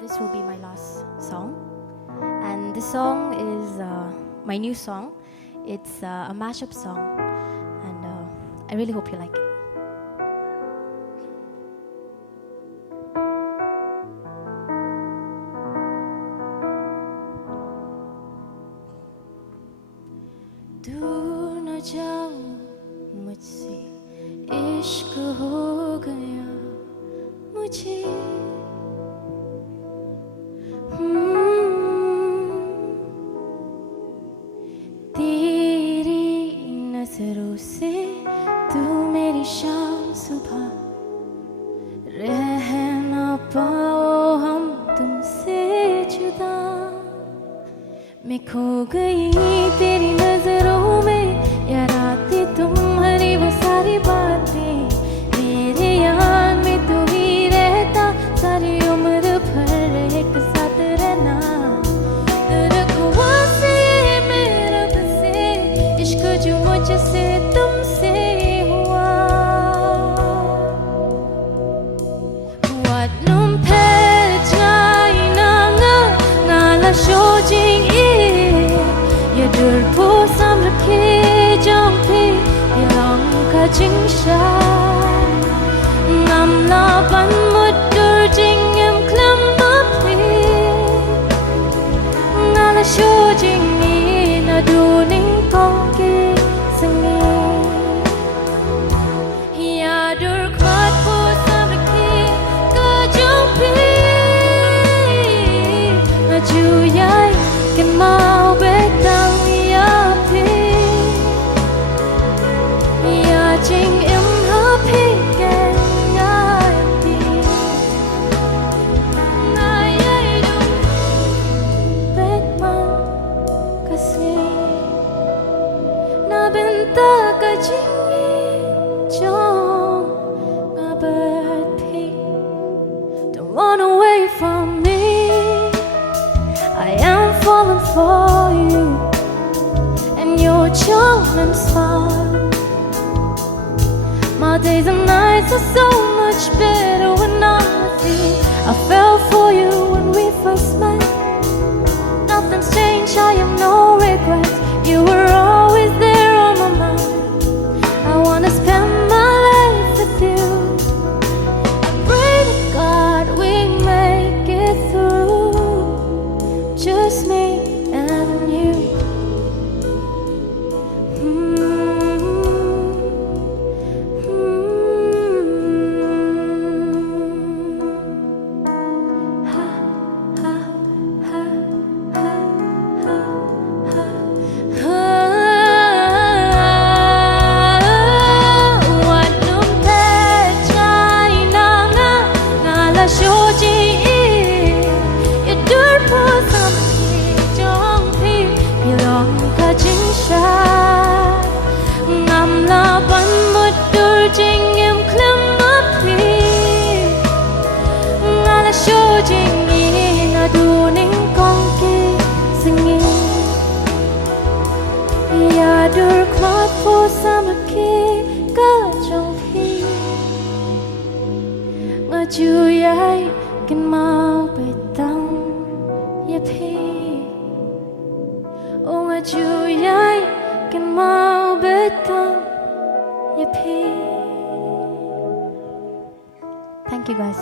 This will be my last song, and this song is my new song. It's a mashup song, and I really hope you like it. दूर न जाओ मुझसे इश्क हो गया मुझे तेरी नजरों से तू मेरी शाम सुबह रह ना पाओ हम तुमसे जुदा मैं खो गई तेरी नजरों में यार आती तुम्हारी वो सारी बातें मेरे याद में तू ही रहता सारी उम्र भर एक साथ रहना रखवा से मेरे रब से इश्क जो मुझसे तुमसे हुआ What num phet jngai na la shojing Durpo sam rakhe jong phi long ka jingsha ngam la ban mut dur jing em klam ma phi na la sho jing ni na du ning kong ke sangi ya dur khat po sam rakhe ka jong phi na ju yai ke mau be Jing em happy again ngai ngai du bet man Khasi na bynta ka jong don't run away from me I am falling for you and your charm and smile My days and nights are so much better when I'm with you I fell for you when we first met Nothing's changed, I have no regrets You were always there on my mind I wanna spend my life with you I pray to God we make it through Just me and you Chu yai can mau be tang ye phi Oh nga chu yai can mau be tang ye phi Thank you guys